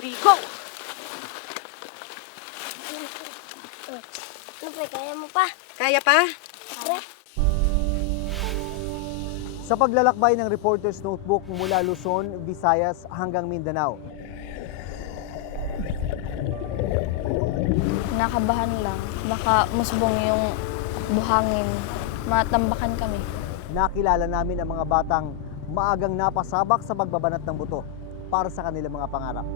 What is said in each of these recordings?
3, go! Ano pa, kaya mo pa? Kaya pa? Tara. Sa paglalakbay ng Reporter's Notebook mula Luzon, Visayas hanggang Mindanao. Nakabahan lang. Baka musbong yung buhangin. Matambakan kami. Nakilala namin ang mga batang maagang napasabak sa pagbabanat ng buto para sa kanilang mga pangarap.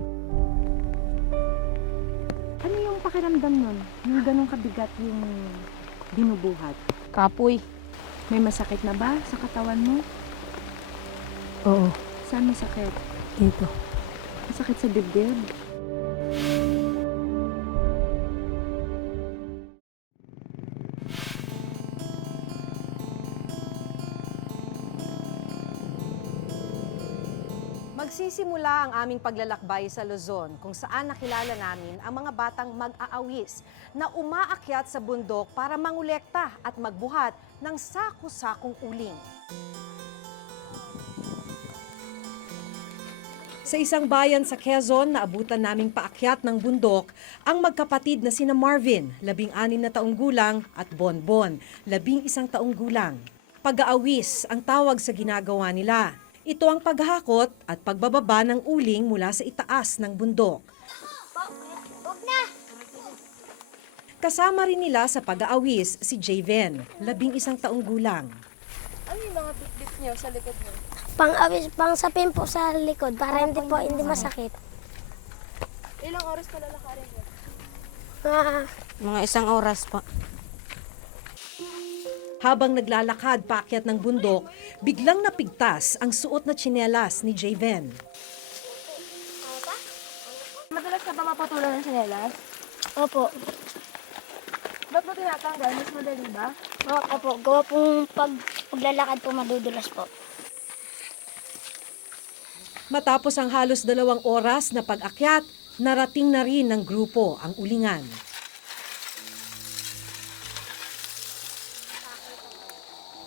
Ano yung pakiramdam nun? Yung ganong kabigat yung binubuhat? Kapoy. May masakit na ba sa katawan mo? Oo, Saan masakit? dito. Masakit sa dibdib? Magsisimula ang aming paglalakbay sa Luzon kung saan nakilala namin ang mga batang mag-aawis na umaakyat sa bundok para mangolekta at magbuhat ng sako-sakong uling. Sa isang bayan sa Quezon, naabutan naming paakyat ng bundok ang magkapatid na sina Marvin, 16 na taong gulang, at Bonbon, 11 taong gulang. Pag-aawis ang tawag sa ginagawa nila. Ito ang paghahakot at pagbababa ng uling mula sa itaas ng bundok. Huwag na! Kasama rin nila sa pag-aawis si Javen, 11 taong gulang. Ano yung mga bit-bit niyo sa likod niyo? Pang sapin po sa likod para hindi masakit. Ilang oras pa lalakarin niyo? Mga 1 oras pa. Habang naglalakad paakyat ng bundok, biglang napigtas ang suot na tsinelas ni Javen. Madalas ka ba mapatulan ng sinelas? Opo. Ba't mo tinatanggal? Mas madali ba? Opo, gawa pong paglalakad po madudulas po. Matapos ang halos 2 oras na pag-akyat, narating na rin ng grupo ang ulingan.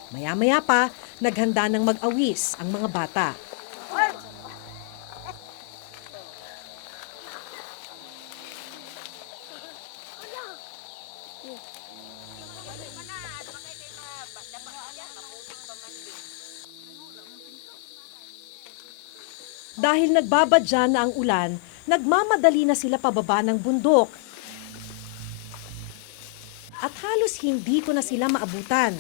Maya-maya pa, naghanda ng mag-awis ang mga bata. Dahil nagbabadya na ang ulan, nagmamadali na sila pababa ng bundok. At halos hindi ko na sila maabutan.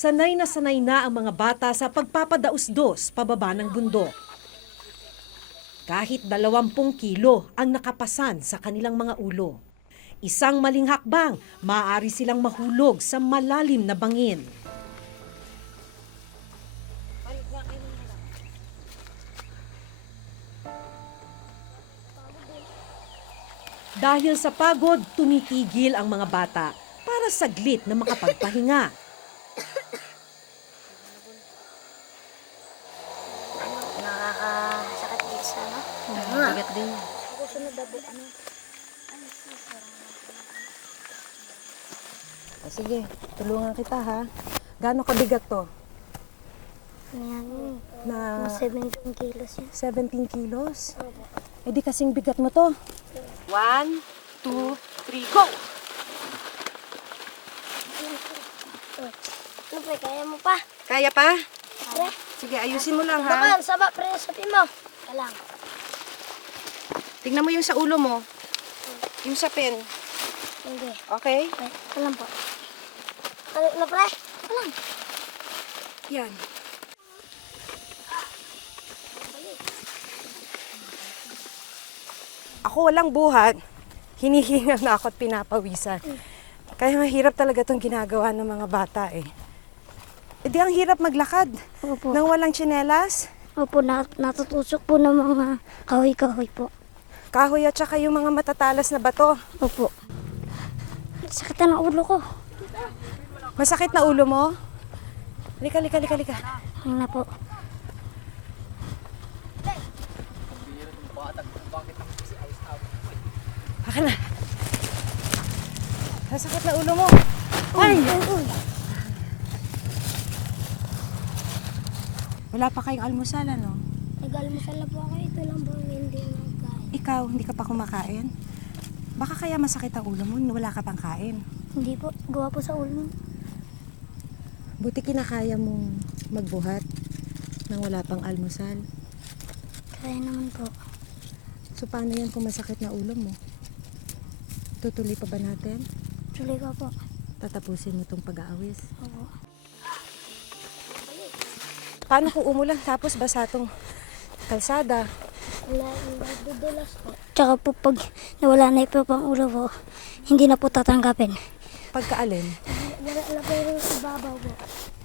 Sanay na ang mga bata sa pagpapadaos-dos pababa ng bundok. Kahit 20 kilo ang nakapasan sa kanilang mga ulo. Isang maling hakbang, maaari silang mahulog sa malalim na bangin. Dahil sa pagod, tumitigil ang mga bata para saglit na makapagpahinga. Nakakasakit din sa ano? Bigat din. Sige, tulungan kita ha. Gaano kabigat to? Yan. Na 17 kilos yun. 17 kilos? Eh di kasing bigat mo to. 1, 2, 3, go! Ano pa, kaya mo pa? Kaya pa? Tara. Sige, ayusin mo lang ha. Bakan, saba, pre, sapin mo. Kalang. Tingnan mo yung sa ulo mo. Yung sa pen. Hindi. Okay? Ay, kalang po. Ano, pre? Kalang. Yan. Ako walang buhat. Hinihinga na ako at pinapawisan. Kaya mahirap talaga itong ginagawa ng mga bata eh. E di ang hirap maglakad. Opo. Nang walang tsinelas. Opo, natutusok po ng mga kahoy-kahoy po. Kahoy at saka yung mga matatalas na bato. Opo. Sakit na ng ulo ko. Masakit na ulo mo? Lika. Ano na po. Baka na. Masakit na ulo mo. Ay! Wala pa kayong almusal, ano? Nag-almusal na po ako. Ito lang po ang hindi nagkain. Ikaw, hindi ka pa kumakain? Baka kaya masakit ang ulo mo, wala ka pang kain. Hindi po. Gawa po sa ulo. Buti kinakaya mong magbuhat nang wala pang almusal. Kaya naman po. So paano yan kung masakit na ulo mo? Tutuloy pa ba natin? Tuloy ko po. Tatapusin mo itong pag-aawis. Opo. Paano kung umulan tapos basa itong kalsada? Wala, dudulas po. Tsaka po pag nawala na po pang ulo po, hindi na po tatanggapin. Pagkaalin? Wala na po yung ibabaw po.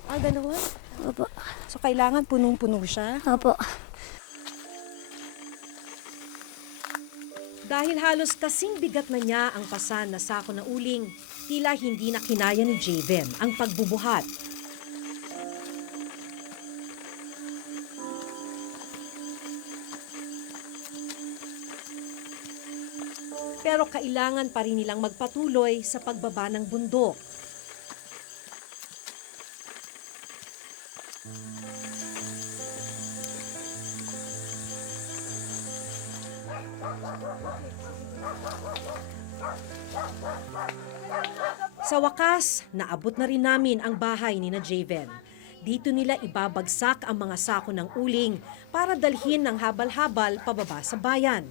Ah, ganoon? Opo. So kailangan punong-puno siya? Opo. Dahil halos kasing bigat na niya ang pasan na sako na uling, tila hindi na kinaya ni Javen ang pagbubuhat. Pero kailangan pa rin nilang magpatuloy sa pagbaba ng bundok. Sa wakas, naabot na rin namin ang bahay ni na Javen. Dito nila ibabagsak ang mga sako ng uling para dalhin ng habal-habal pababa sa bayan.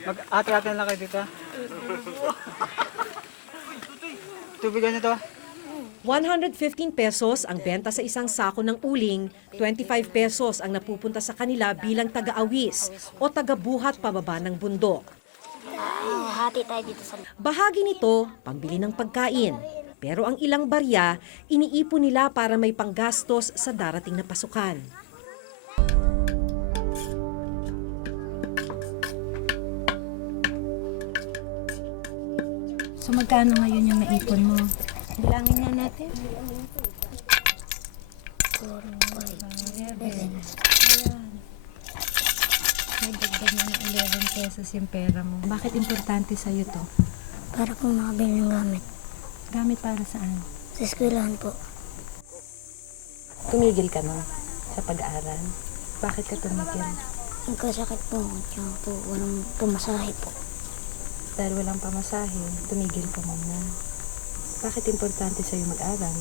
Mag-ate-ate lang kayo dito. Tubigan nito. 115 pesos ang benta sa isang sako ng uling, 25 pesos ang napupunta sa kanila bilang taga-awis o taga-buhat pababa ng bundok. Hati tayo dito sa... Bahagi nito, pambili ng pagkain. Pero ang ilang barya, iniipon nila para may panggastos sa darating na pasukan. So magkano ngayon yung naipon mo? Bilangin nga natin. 11. May dagdag na ng 11 pesos yung pera mo. Bakit importante sa'yo to? Para po makabili ng gamit. Gamit para saan? Sa eskwelahan po. Tumigil ka na sa pag-aaral. Bakit ka tumigil? Nagkasakit po. Tsaka po walang pumasahe po. Dahil walang pamasahe, tumigil ka muna. Bakit importante sa'yo mag-aral?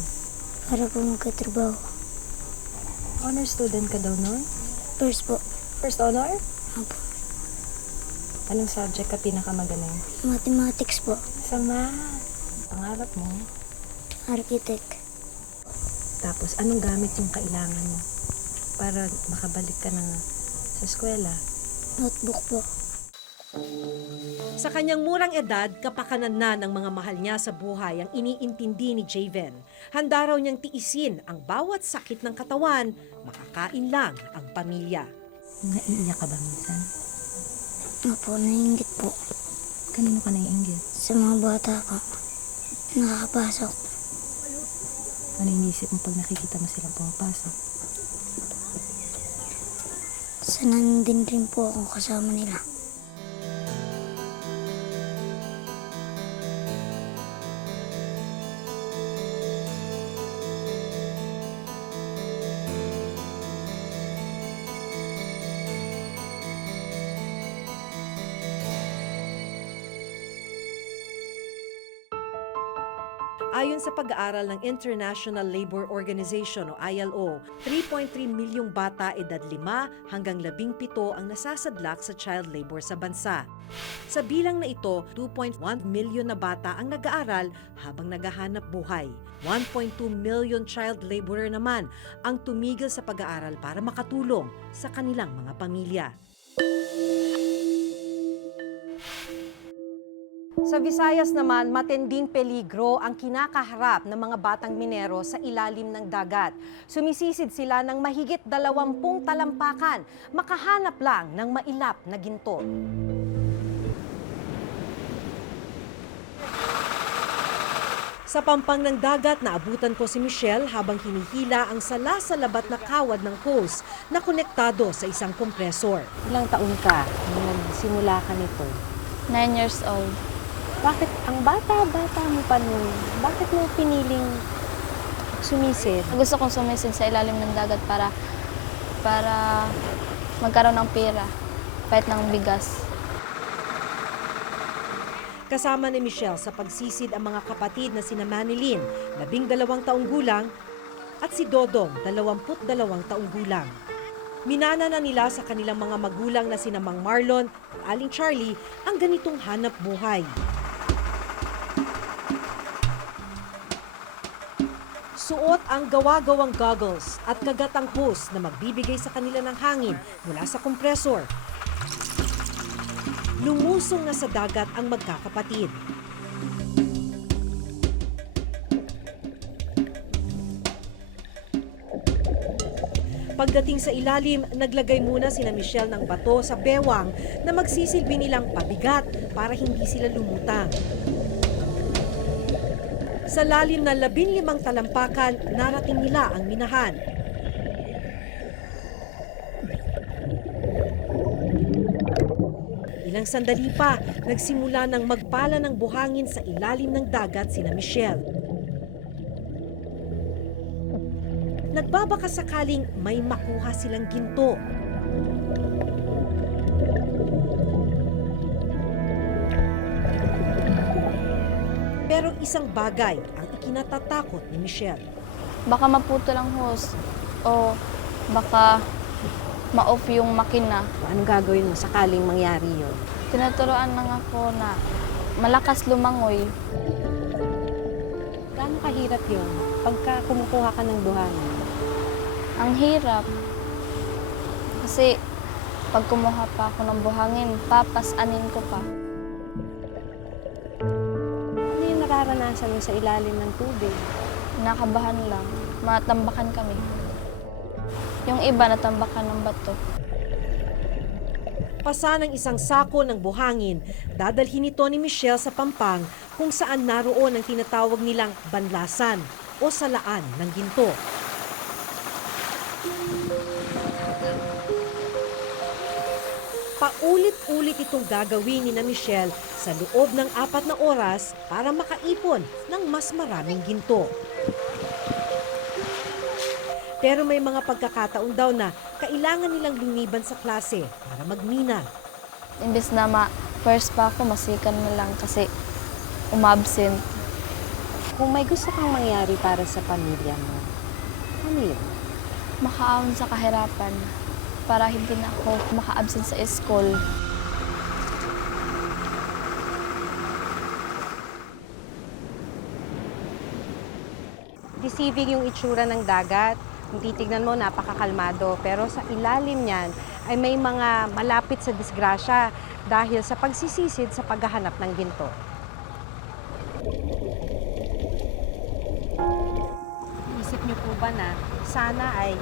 Para po magkatrabaho. Honor student ka daw nun? First po. First honor? Opo. Anong subject ka pinakamagaling? Mathematics po. Sa math. Pangarap mo? Architect. Tapos, anong gamit yung kailangan mo para makabalik ka na sa eskwela? Notebook po. Sa kanyang murang edad, kapakanan na ng mga mahal niya sa buhay ang iniintindi ni Javen. Handa raw niyang tiisin ang bawat sakit ng katawan, makakain lang ang pamilya. Naiiyak ka ba minsan? Opo, naiingit po. Kanino ka naiinggit? Sa mga bata po. Nakakapasok. Ano iniisip mo pag nakikita mo silang pumapasok? Sana din rin po ako kasama nila. Ayon sa pag-aaral ng International Labour Organization o ILO, 3.3 milyong bata edad 5 hanggang 17 ang nasasadlak sa child labor sa bansa. Sa bilang na ito, 2.1 milyon na bata ang nag-aaral habang naghahanap buhay. 1.2 million child laborer naman ang tumigil sa pag-aaral para makatulong sa kanilang mga pamilya. Sa Visayas naman, matinding peligro ang kinakaharap ng mga batang minero sa ilalim ng dagat. Sumisisid sila ng mahigit 20 talampakan, makahanap lang ng mailap na ginto. Sa pampang ng dagat, naabutan ko si Michelle habang hinihila ang sala-salabat na kawad ng hose na konektado sa isang kompresor. Ilang taon ka nung nagsimula ka nito? 9 years old. Bakit ang bata-bata mo pa nun? Bakit mo piniling sumisid? Gusto kong sumisid sa ilalim ng dagat para magkaroon ng pera, kahit ng bigas. Kasama ni Michelle sa pagsisid ang mga kapatid na sina Manilyn, 12 taong gulang, at si Dodong, 22 taong gulang. Minana na nila sa kanilang mga magulang na sina Mang Marlon at Aling Charlie ang ganitong hanap buhay. Suot ang gawa-gawang goggles at kagatang hose na magbibigay sa kanila ng hangin mula sa kompresor. Lumusong na sa dagat ang magkakapatid. Pagdating sa ilalim, naglagay muna sina Michelle ng bato sa bewang na magsisilbi nilang pabigat para hindi sila lumutang. Sa lalim na 15 talampakan, narating nila ang minahan. Ilang sandali pa, nagsimula ng magpala ng buhangin sa ilalim ng dagat sina Michelle. Nagbabaka sakaling may makuha silang ginto. Pero isang bagay ang ikinatatakot ni Michelle. Baka maputo lang hose o baka ma-off yung makina. Anong gagawin mo sakaling mangyari yun? Tinuturoan lang ako na malakas lumangoy. Gaano kahirap yun pagka kumukuha ka ng buhangin? Ang hirap. Kasi pag kumuha pa ako ng buhangin, papasanin ko pa. Ano yung nararanasan mo sa ilalim ng tubig? Nakabahan lang. Matambakan kami. Yung iba natambakan ng bato. Pasa ng isang sako ng buhangin, dadalhin ito ni Michelle sa Pampang kung saan naroon ang tinatawag nilang banlasan o salaan ng ginto. Paulit-ulit itong gagawin ni na Michelle sa loob ng 4 na oras para makaipon ng mas maraming ginto. Pero may mga pagkakataon daw na kailangan nilang lumiban sa klase para magmina. Imbes na first pa ako, masikan na lang kasi umabsent. Kung may gusto kang mangyari para sa pamilya mo, ano yun? Makaahon sa kahirapan para hindi na ako maka-absent sa school. Deceiving yung itsura ng dagat. Kung titignan mo, napakakalmado. Pero sa ilalim niyan ay may mga malapit sa disgrasya dahil sa pagsisisid sa paghahanap ng ginto. Isip niyo po ba na sana ay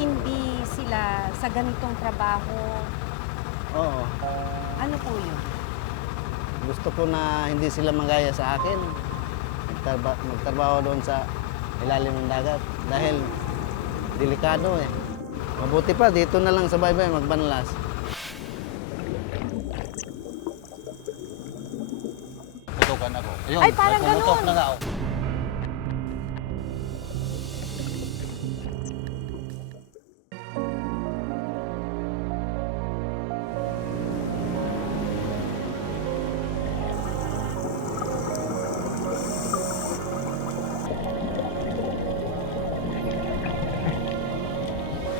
hindi sila sa ganitong trabaho? Oo. Ano po yun? Gusto ko na hindi sila magaya sa akin. Magtrabaho doon sa ilalim ng dagat. Dahil delikado eh. Mabuti pa, dito na lang sa baybay magbanlas. Putukan ako. Ayun, Ay, parang pumutok ganun. na nga ako.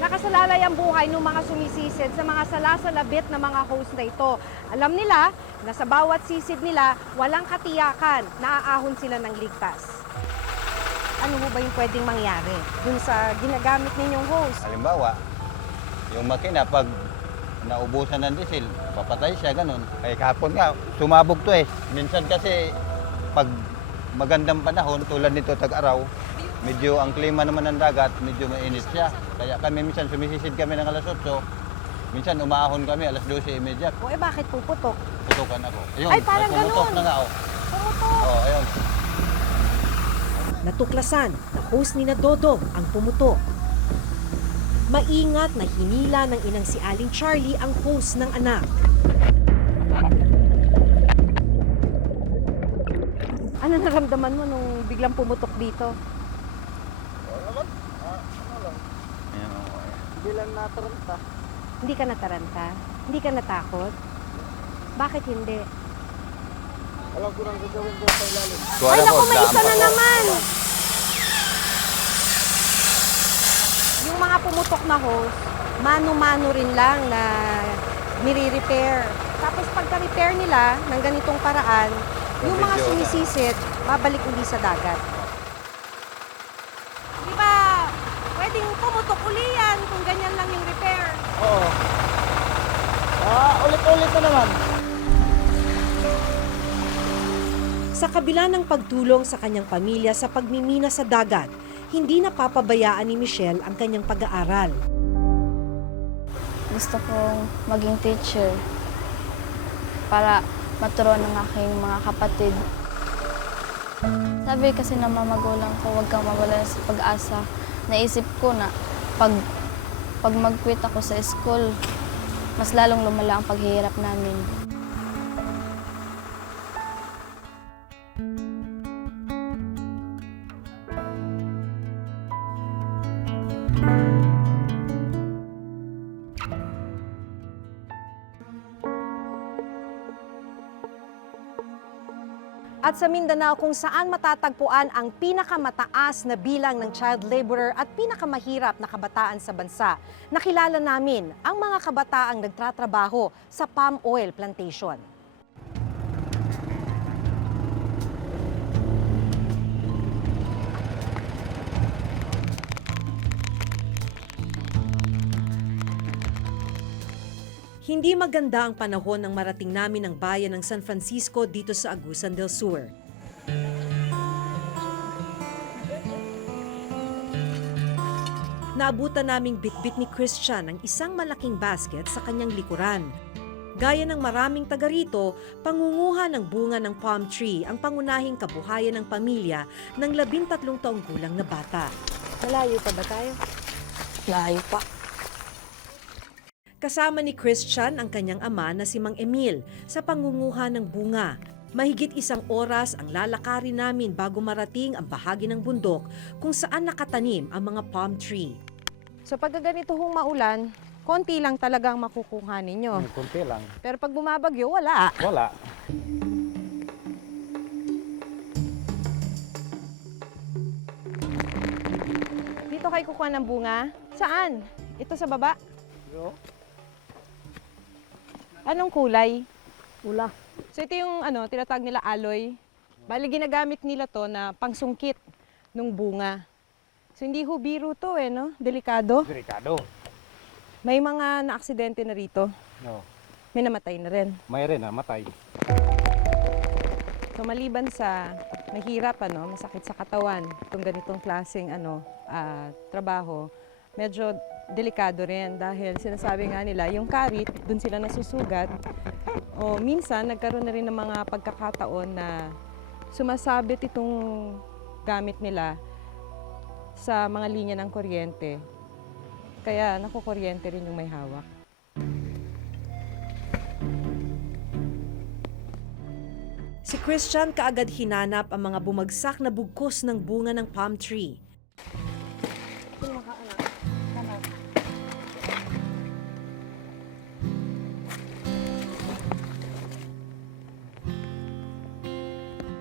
Nakasalalay ang buhay ng mga sumisisid sa mga salasalabit na mga host na ito. Alam nila na sa bawat sisid nila, walang katiyakan na aahon sila ng ligtas. Ano ho ba yung pwedeng mangyari dun sa ginagamit ninyong host? Halimbawa, yung makina pag naubusan ng diesel, papatay siya, ganun. Ay kahapon nga, sumabog to eh. Minsan kasi pag magandang panahon, tulad nito tag-araw, medyo ang klima naman ng dagat, medyo mainit siya. Kaya kami minsan sumisisid kami ng alas 8, minsan umaahon kami alas 12:30. O bakit puputok? Putukan ako. Ayun, Ay, parang pumutok ganun. na nga ako. Pumutok! Oo, ayun. Natuklasan na host ni na Dodong ang pumutok. Maingat na hinila ng inang si Aling Charlie ang host ng anak. Ano naramdaman mo nung biglang pumutok dito? Ayan, oh, ayan. Hindi lang nataranta. Hindi ka nataranta? Hindi ka natakot? Bakit hindi? Alam ko nang gagawin ko sa ilalim. Ay naku, may isa na naman! Yung mga pumutok na hose, mano-mano rin lang na nire-repair. Tapos pagka-repair nila ng ganitong paraan, yung mga sumisisid, babalik uli sa dagat. Di ba, pwedeng pumutok uli yan kung ganyan lang yung repair. Oo. Ulit-ulit na naman. Sa kabila ng pagtulong sa kanyang pamilya sa pagmimina sa dagat, hindi napapabayaan ni Michelle ang kanyang pag-aaral. Gusto kong maging teacher para maturuan ng aking mga kapatid. Sabi kasi ng mga magulang ko, huwag kang mawala sa pag-asa. Naisip ko na pag mag-quit ako sa school, mas lalong lumala ang paghihirap namin. At sa Mindanao kung saan matatagpuan ang pinakamataas na bilang ng child laborer at pinakamahirap na kabataan sa bansa, nakilala namin ang mga kabataang nagtatrabaho sa palm oil plantation. Hindi maganda ang panahon ng marating namin ang bayan ng San Francisco dito sa Agusan del Sur. Naabutan naming bitbit ni Christian ang isang malaking basket sa kanyang likuran. Gaya ng maraming taga rito, pangunguha ng bunga ng palm tree ang pangunahing kabuhayan ng pamilya ng 13 taong gulang na bata. Malayo pa ba tayo? Layo pa. Kasama ni Christian ang kanyang ama na si Mang Emil sa pangunguha ng bunga. Mahigit 1 oras ang lalakarin namin bago marating ang bahagi ng bundok kung saan nakatanim ang mga palm tree. So pag ganito hong maulan, konti lang talagang makukuha ninyo. Kunti lang. Pero pag bumabagyo, wala. Wala. Dito kayo kukuha ng bunga? Saan? Ito sa baba? Anong kulay? Ula. So ito yung tinatawag nila aloy. Bali ginagamit nila to na pangsungkit ng bunga. So hindi ho biro to no? Delikado. Delikado. May mga na-aksidente na rito. No. May namatay na rin. May rin matay. So maliban sa mahirap masakit sa katawan, itong ganitong klaseng trabaho, medyo delikado rin dahil sinasabi nga nila yung karit, dun sila nasusugat. O minsan nagkaroon na rin ng mga pagkakataon na sumasabit itong gamit nila sa mga linya ng kuryente. Kaya nakukuryente rin yung may hawak. Si Christian kaagad hinanap ang mga bumagsak na bugkos ng bunga ng palm tree.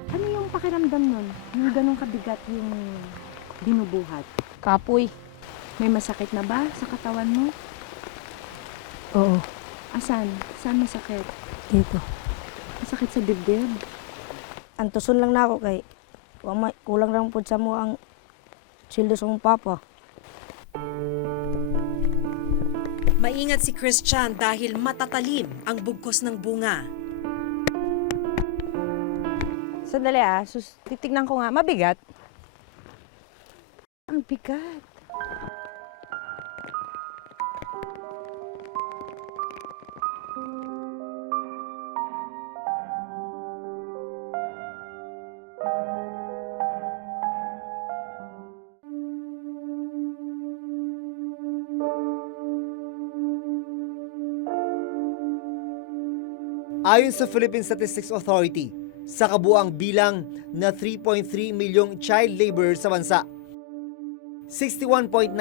Ano yung pakiramdam nun? Yung ganong kabigat yung binubuhat? Kapoy. May masakit na ba sa katawan mo? Oo. Asan? Saan masakit? Dito. Masakit sa dibdib? Antuson lang na ako kay kulang lang po sa mo ang sildo sa mong papa. Maingat si Christian dahil matatalim ang bugkos ng bunga. Sandali titignan ko nga. Mabigat? Ang bigat. Ayon sa Philippine Statistics Authority, sa kabuang bilang na 3.3 milyong child laborer sa bansa. 61.9%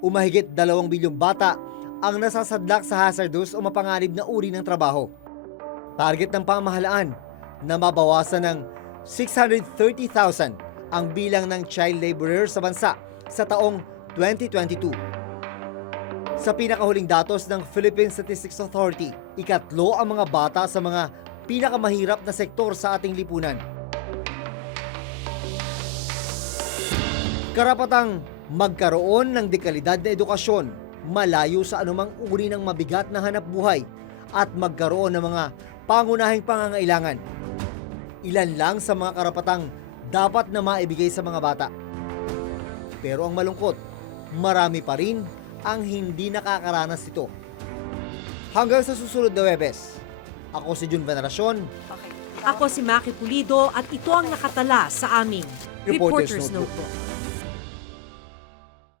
o mahigit 2 bilyong bata ang nasasadlak sa hazardous o mapanganib na uri ng trabaho. Target ng pamahalaan na mabawasan ng 630,000 ang bilang ng child laborer sa bansa sa taong 2022. Sa pinakahuling datos ng Philippine Statistics Authority, 3 ang mga bata sa mga pinakamahirap na sektor sa ating lipunan. Karapatang magkaroon ng dekalidad na edukasyon, malayo sa anumang uri ng mabigat na hanap buhay at magkaroon ng mga pangunahing pangangailangan. Ilan lang sa mga karapatang dapat na maibigay sa mga bata. Pero ang malungkot, marami pa rin ang hindi nakakaranas nito. Hanggang sa susunod na Huwebes, ako si Jun Veneracion. Ako si Maki Pulido at ito ang nakatala sa aming Reporter's Reporter's Notebook. Notebook.